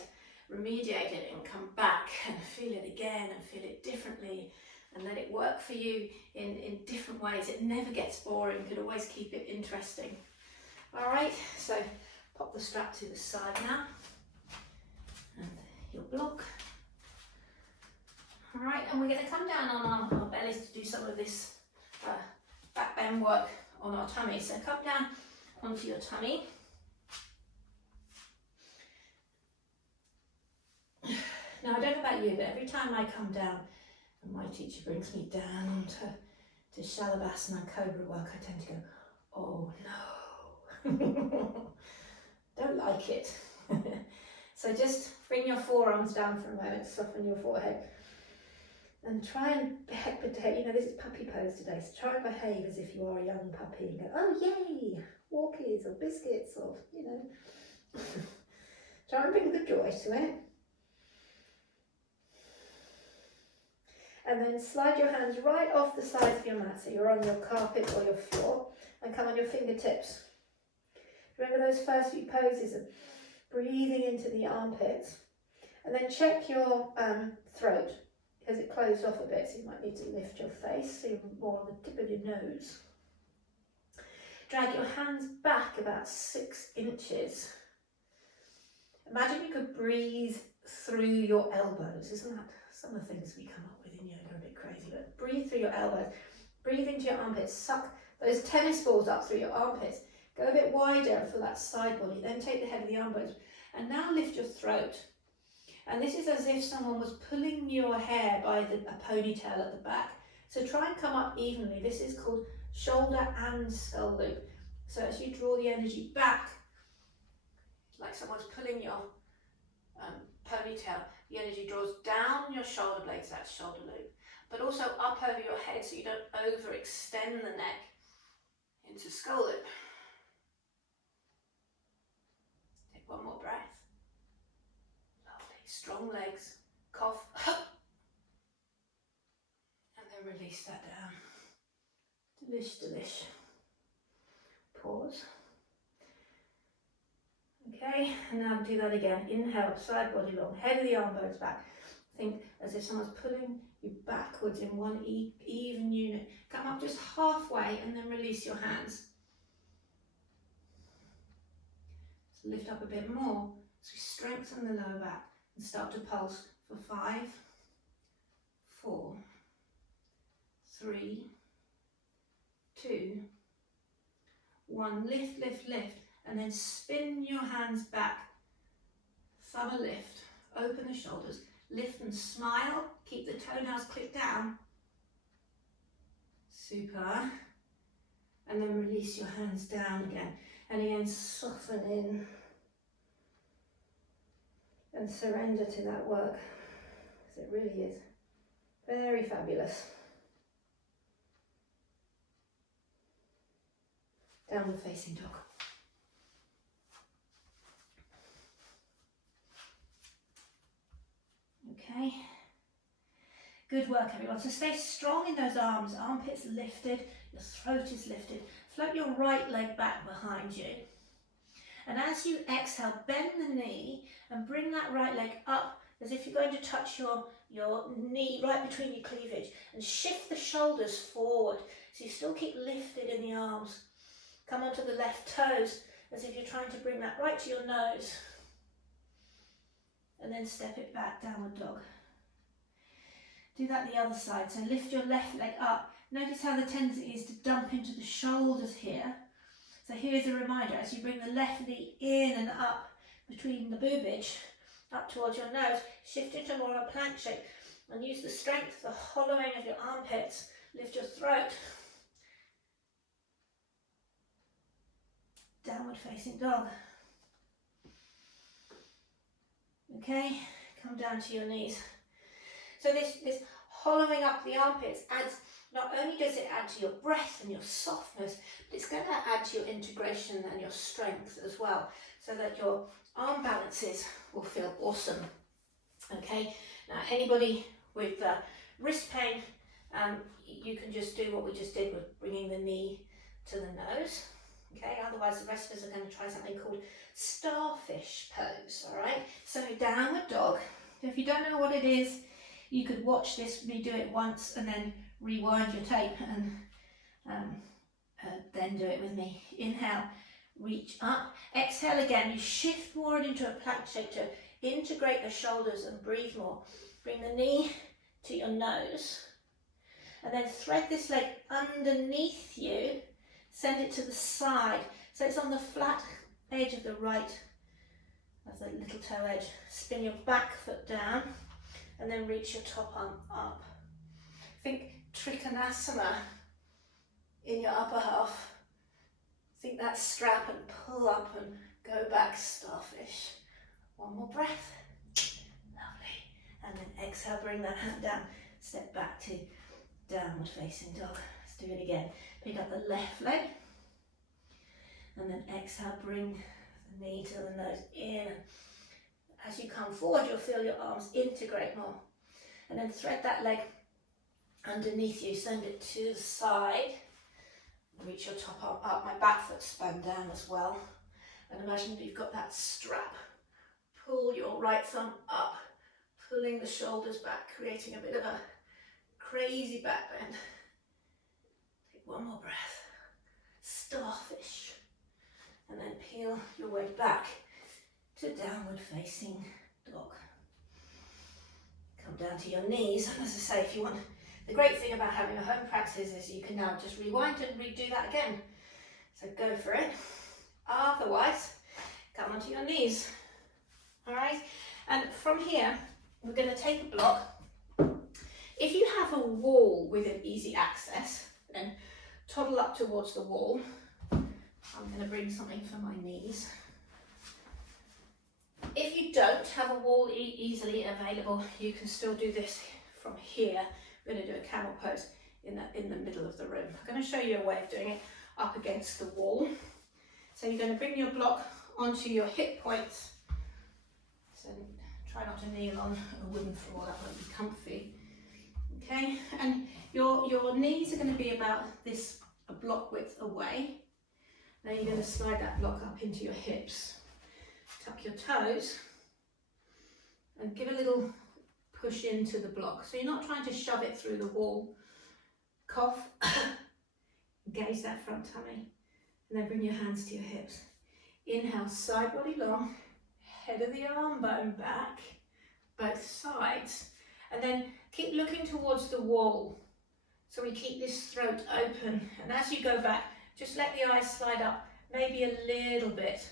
remediate it and come back and feel it again and feel it differently and let it work for you in different ways. It never gets boring. You can always keep it interesting. All right, so pop the strap to the side now and your block. All right, and we're going to come down on our bellies to do some of this back bend work on our tummy. So come down onto your tummy. Now I don't know about you, but every time I come down and my teacher brings me down to Shalabhasana Cobra work, I tend to go, oh no. Don't like it. So just bring your forearms down for a moment, soften your forehead. And try and behave, you know, this is puppy pose today, so try and behave as if you are a young puppy and go, oh yay, walkies or biscuits or, you know. Try and bring the joy to it. And then slide your hands right off the sides of your mat, so you're on your carpet or your floor, and come on your fingertips. Remember those first few poses of breathing into the armpits, and then check your throat. Has it closed off a bit, so you might need to lift your face so you're more on the tip of your nose. Drag your hands back about 6 inches. Imagine you could breathe through your elbows. Isn't that some of the things we come up with in yoga are a bit crazy, but breathe through your elbows. Breathe into your armpits, suck those tennis balls up through your armpits. Go a bit wider for that side body, then take the head of the armpits. And now lift your throat. And this is as if someone was pulling your hair by a ponytail at the back. So try and come up evenly. This is called shoulder and skull loop. So as you draw the energy back, like someone's pulling your ponytail, the energy draws down your shoulder blades, that's shoulder loop, but also up over your head so you don't overextend the neck into skull loop. Take one more breath. Lovely, strong legs, cough, and then release that down. Delish, delish. Pause. Okay, and now do that again. Inhale, side body long, head of the arm bones back. Think as if someone's pulling you backwards in one even unit. Come up just halfway and then release your hands. So lift up a bit more. So strengthen the lower back and start to pulse for 5, 4, 3, 2, 1. Lift, lift, lift. And then spin your hands back, thumb a lift, open the shoulders, lift and smile, keep the toenails clicked down. Super. And then release your hands down again. And again, soften in and surrender to that work, because it really is very fabulous. Downward facing dog. Okay, good work everyone. So stay strong in those arms, armpits lifted, your throat is lifted. Float your right leg back behind you. And as you exhale, bend the knee and bring that right leg up as if you're going to touch your knee right between your cleavage, and shift the shoulders forward so you still keep lifted in the arms. Come onto the left toes as if you're trying to bring that right to your nose. And then step it back, downward dog. Do that the other side. So lift your left leg up. Notice how the tendency is to dump into the shoulders here. So here's a reminder, as you bring the left knee in and up between the boobage, up towards your nose, shift into more of a plank shape and use the strength, the hollowing of your armpits. Lift your throat. Downward facing dog. Okay, come down to your knees. So this hollowing up the armpits adds, not only does it add to your breath and your softness, but it's going to add to your integration and your strength as well, so that your arm balances will feel awesome. Okay, now anybody with wrist pain, you can just do what we just did with bringing the knee to the nose. Okay, otherwise the rest of us are going to try something called starfish pose, all right? So downward dog. If you don't know what it is, you could watch this, me do it once and then rewind your tape and then do it with me. Inhale, reach up. Exhale again, you shift more into a plank shape to integrate the shoulders and breathe more. Bring the knee to your nose and then thread this leg underneath you. Send it to the side, so it's on the flat edge of the right, of the little toe edge. Spin your back foot down, and then reach your top arm up. Think Trikonasana in your upper half. Think that strap and pull up and go back, starfish. One more breath. Lovely. And then exhale, bring that hand down. Step back to downward facing dog. Let's do it again. Pick up the left leg and then exhale, bring the knee to the nose in. As you come forward, you'll feel your arms integrate more. And then thread that leg underneath you, send it to the side. Reach your top arm up, my back foot spun down as well. And imagine you've got that strap. Pull your right thumb up, pulling the shoulders back, creating a bit of a crazy back bend. Take one more breath. Starfish. And then peel your way back to downward facing dog. Come down to your knees. And as I say, if you want, the great thing about having a home practice is you can now just rewind and redo that again. So go for it. Otherwise, come onto your knees. All right, and from here, we're going to take a block. If you have a wall with an easy access, then toddle up towards the wall. I'm going to bring something for my knees. If you don't have a wall easily available, you can still do this from here. We're going to do a camel pose in the middle of the room. I'm going to show you a way of doing it up against the wall. So you're going to bring your block onto your hip points. So try not to kneel on a wooden floor, that won't be comfy. Okay, and your knees are going to be about this, a block width away. Then you're going to slide that block up into your hips. Tuck your toes and give a little push into the block. So you're not trying to shove it through the wall. Cough, engage that front tummy, and then bring your hands to your hips. Inhale, side body long. Head of the arm bone back, both sides, and then keep looking towards the wall. So we keep this throat open, and as you go back, just let the eyes slide up, maybe a little bit,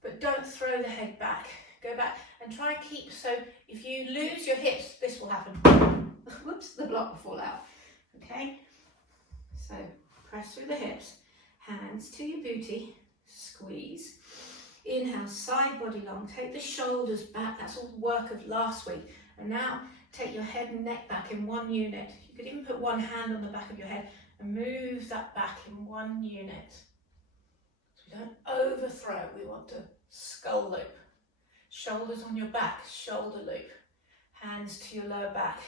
but don't throw the head back. Go back and try and keep, so if you lose your hips, this will happen. Whoops, the block will fall out. Okay, so press through the hips, hands to your booty, squeeze. Inhale, side body long, take the shoulders back, that's all the work of last week. And now take your head and neck back in one unit. You could even put one hand on the back of your head and move that back in one unit. So we don't overthrow, we want to skull loop. Shoulders on your back, shoulder loop. Hands to your lower back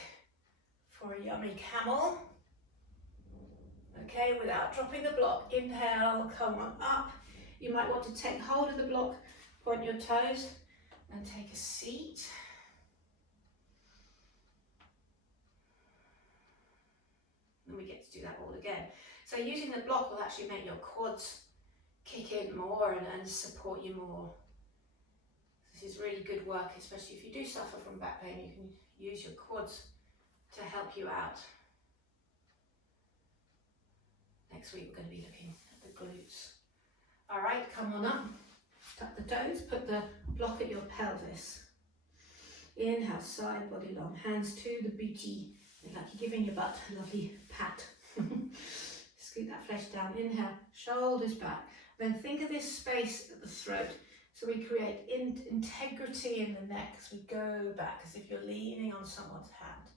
for a yummy camel. Okay, without dropping the block, inhale, come on up. You might want to take hold of the block, point your toes, and take a seat. And we get to do that all again. So using the block will actually make your quads kick in more and support you more. This is really good work, especially if you do suffer from back pain. You can use your quads to help you out. Next week we're going to be looking at the glutes. All right, come on up, tuck the toes, put the block at your pelvis. Inhale, side body long, hands to the booty, like you're giving your butt a lovely pat. Scoot that flesh down, inhale, shoulders back. Then think of this space at the throat. So we create integrity in the neck as we go back, as if you're leaning on someone's hand.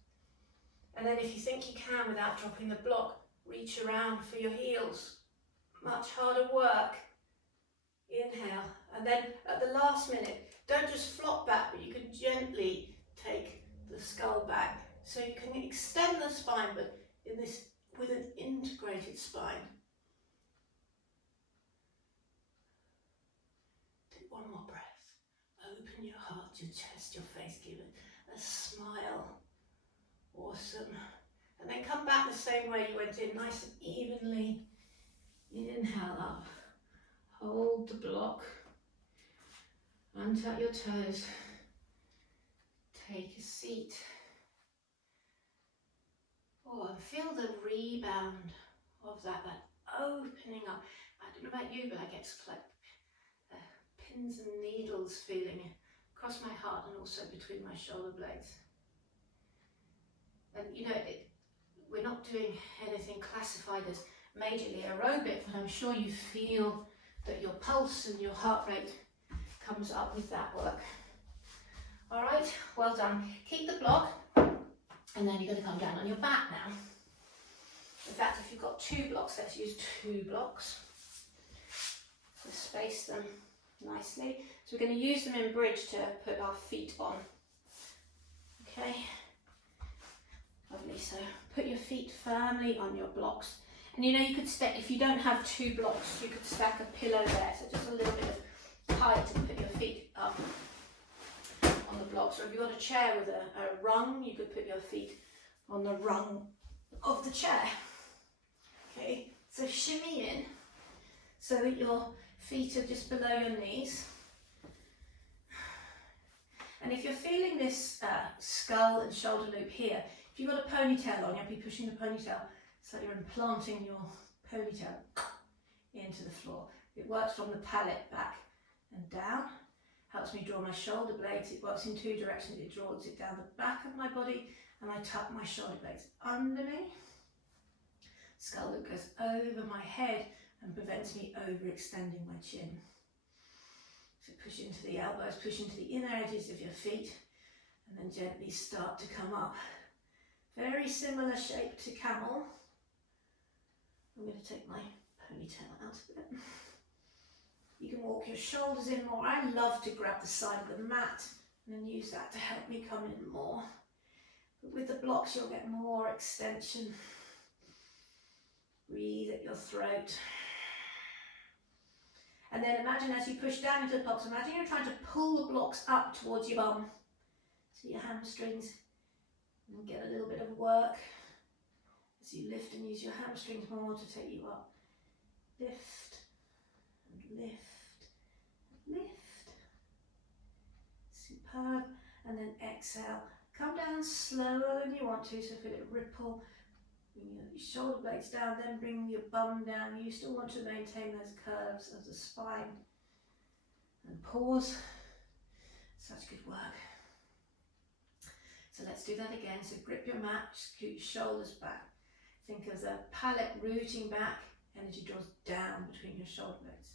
And then if you think you can without dropping the block, reach around for your heels. Much harder work. Inhale, and then at the last minute, don't just flop back, but you can gently take the skull back. So you can extend the spine, but in this with an integrated spine. Take one more breath. Open your heart, your chest, your face, give it a smile. Awesome. And then come back the same way you went in, nice and evenly. Inhale up. Hold the block, untuck your toes, take a seat. Oh, and feel the rebound of that opening up. I don't know about you, but I get like pins and needles feeling across my heart and also between my shoulder blades. And you know, we're not doing anything classified as majorly aerobic, but I'm sure you feel that your pulse and your heart rate comes up with that work. All right, well done. Keep the block, and then you're going to come down on your back now. In fact, if you've got two blocks, let's use two blocks. So space them nicely. So we're going to use them in bridge to put our feet on. Okay, lovely. So put your feet firmly on your blocks. And you know, you could stack, if you don't have 2 blocks, you could stack a pillow there, so just a little bit of height and put your feet up on the blocks. Or if you've got a chair with a rung, you could put your feet on the rung of the chair. Okay, so shimmy in so that your feet are just below your knees. And if you're feeling this skull and shoulder loop here, if you've got a ponytail on, you'll be pushing the ponytail so you're implanting your ponytail into the floor. It works from the palate back and down. Helps me draw my shoulder blades. It works in 2 directions. It draws it down the back of my body and I tuck my shoulder blades under me. Skull loop goes over my head and prevents me overextending my chin. So push into the elbows, push into the inner edges of your feet and then gently start to come up. Very similar shape to camel. I'm going to take my ponytail out a bit. You can walk your shoulders in more. I love to grab the side of the mat and then use that to help me come in more. But with the blocks you'll get more extension. Breathe at your throat. And then imagine as you push down into the blocks, imagine you're trying to pull the blocks up towards your bum. So your hamstrings, and get a little bit of work as you lift and use your hamstrings more to take you up. Lift and lift and lift. Superb. And then exhale. Come down slower than you want to, so feel it ripple. Bring your shoulder blades down, then bring your bum down. You still want to maintain those curves of the spine. And pause. Such good work. So let's do that again. So grip your mat, scoot your shoulders back. Think of the palate rooting back, energy draws down between your shoulder blades.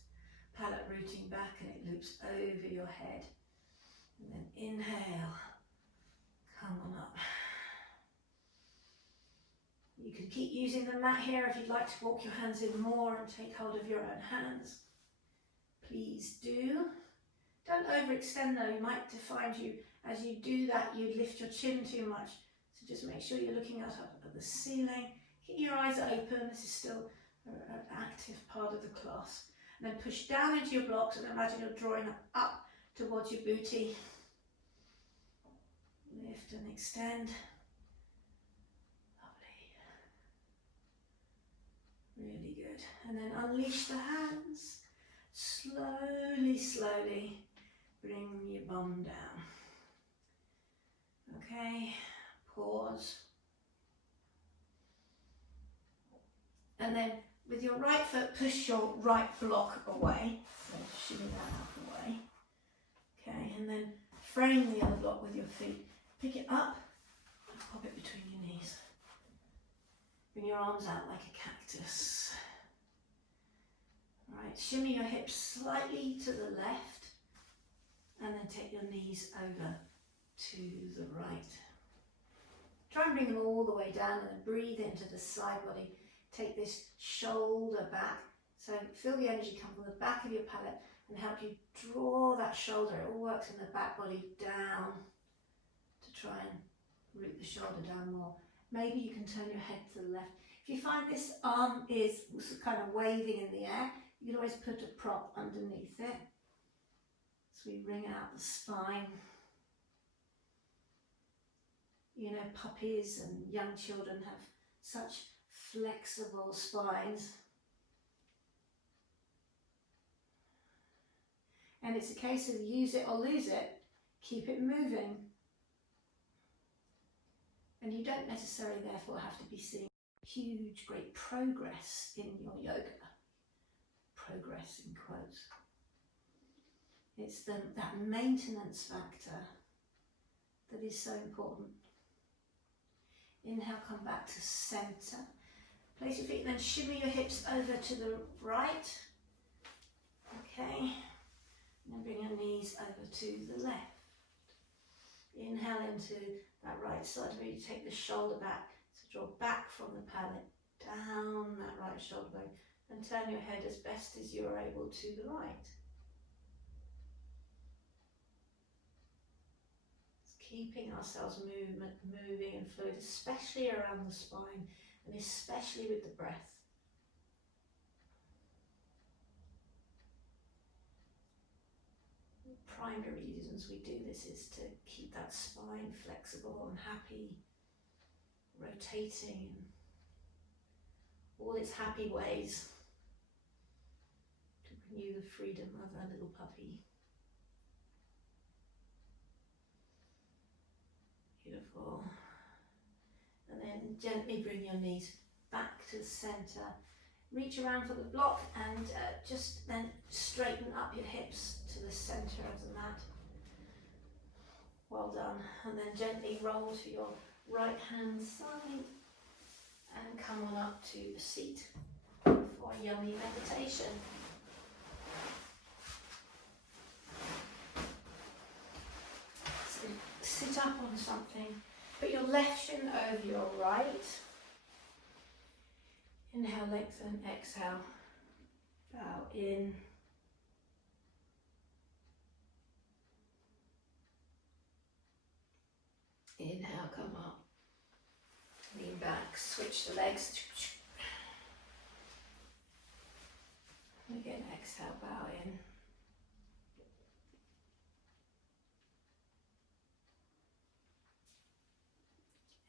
Palate rooting back and it loops over your head. And then inhale, come on up. You can keep using the mat here if you'd like to walk your hands in more and take hold of your own hands. Please do. Don't overextend though, you might find you, as you do that, you lift your chin too much. So just make sure you're looking up at the ceiling. Keep your eyes open, this is still an active part of the class. And then push down into your blocks and imagine you're drawing up towards your booty. Lift and extend. Really good. And then unleash the hands. Slowly, slowly bring your bum down. Okay, pause. And then with your right foot, push your right block away. So shimmy that out away. Okay, and then frame the other block with your feet. Pick it up and pop it between your knees. Bring your arms out like a cactus. All right, shimmy your hips slightly to the left and then take your knees over to the right. Try and bring them all the way down and then breathe into the side body. Take this shoulder back. So feel the energy come from the back of your palate and help you draw that shoulder. It all works in the back body down to try and root the shoulder down more. Maybe you can turn your head to the left. If you find this arm is kind of waving in the air, you can always put a prop underneath it. So we wring out the spine. You know, puppies and young children have such flexible spines. And it's a case of use it or lose it, keep it moving. And you don't necessarily therefore have to be seeing huge, great progress in your yoga. Progress in quotes. It's that maintenance factor that is so important. Inhale, come back to center. Place your feet and then shimmy your hips over to the right. Okay. And then bring your knees over to the left. Inhale into that right side where you take the shoulder back. So draw back from the palate, down that right shoulder blade, and turn your head as best as you are able to the right. Keeping ourselves moving and fluid, especially around the spine and especially with the breath. primary reasons we do this is to keep that spine flexible and happy, rotating in all its happy ways, to bring you the freedom of a little puppy. Beautiful. And then gently bring your knees back to the center. Reach around for the block and just then straighten up your hips to the center of the mat. Well done. And then gently roll to your right hand side and come on up to the seat for a yummy meditation. So sit up on something. Put your left shin over your right. Inhale, lengthen, exhale, bow in. Inhale, come up. Lean back, switch the legs. And again, exhale, bow in.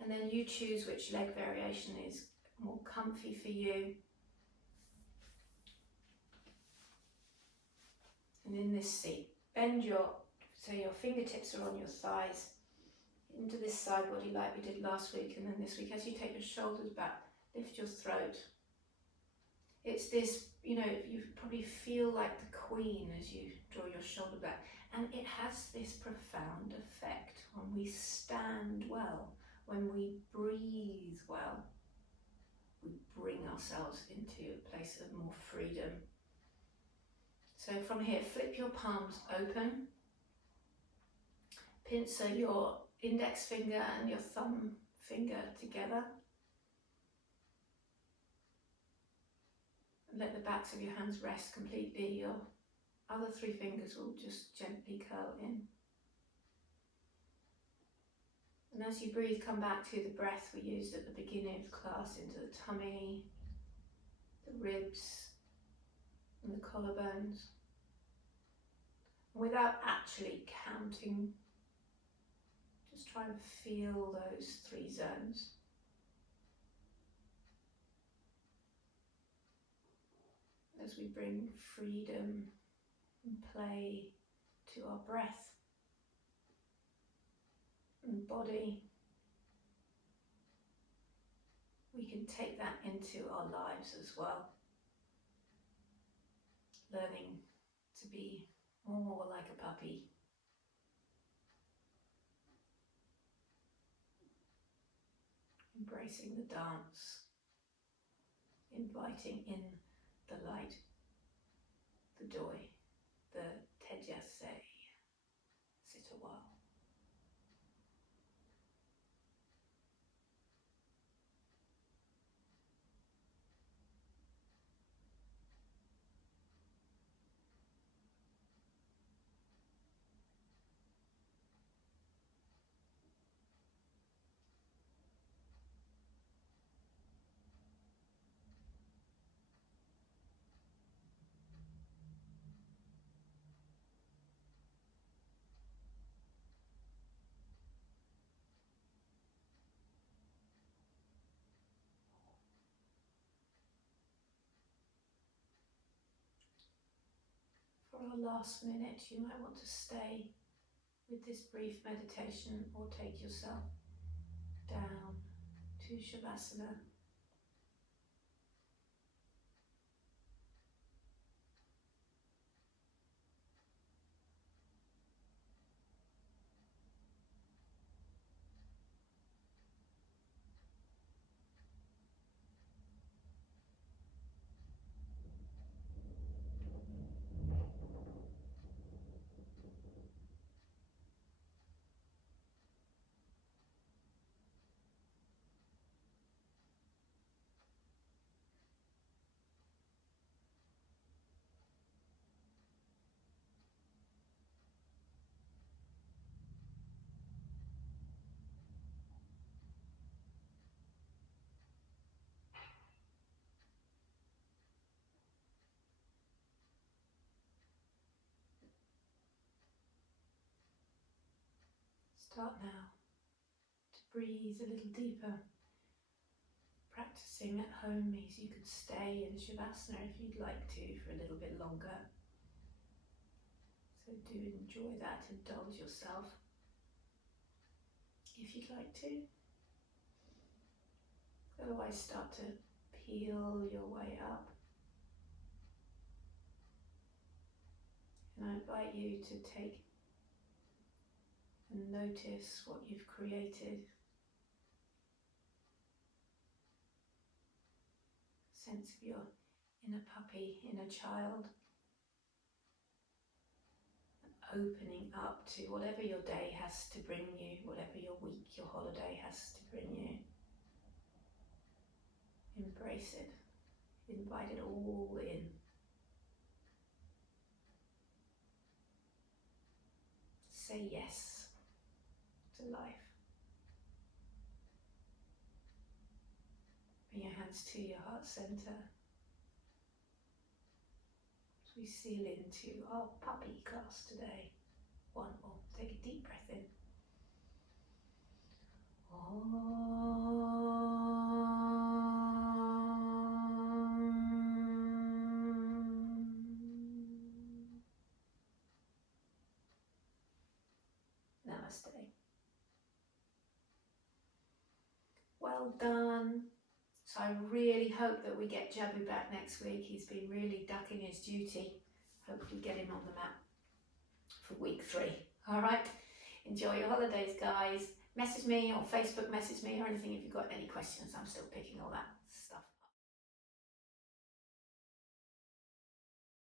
And then you choose which leg variation is more comfy for you. And in this seat, bend so your fingertips are on your thighs, into this side body like we did last week, and then this week, as you take your shoulders back, lift your throat. It's this, you probably feel like the queen as you draw your shoulder back, and it has this profound effect when we stand well, when we breathe well. We bring ourselves into a place of more freedom. So from here, flip your palms open. Pincer your index finger and your thumb finger together. And let the backs of your hands rest completely. Your other three fingers will just gently curl in. And as you breathe, come back to the breath we used at the beginning of the class, into the tummy, the ribs, and the collarbones. Without actually counting, just try and feel those three zones. As we bring freedom and play to our breath and body, we can take that into our lives as well, learning to be more like a puppy. Embracing the dance, inviting in the light, the joy, the tejase, sit a while. For our last minute, you might want to stay with this brief meditation or take yourself down to Shavasana. Start now to breathe a little deeper. Practicing at home means you could stay in Shavasana if you'd like to for a little bit longer. So do enjoy that, indulge yourself if you'd like to. Otherwise start to peel your way up. And I invite you to take and notice what you've created. Sense of your inner puppy, inner child. Opening up to whatever your day has to bring you, whatever your week, your holiday has to bring you. Embrace it. Invite it all in. Say yes to life. Bring your hands to your heart center. As we seal into our puppy class today. One more. Take a deep breath in. Namaste. Well done. So I really hope that we get Jabu back next week. He's been really ducking his duty. Hopefully get him on the mat for week 3. All right. Enjoy your holidays, guys. Message me or Facebook message me or anything if you've got any questions. I'm still picking all that.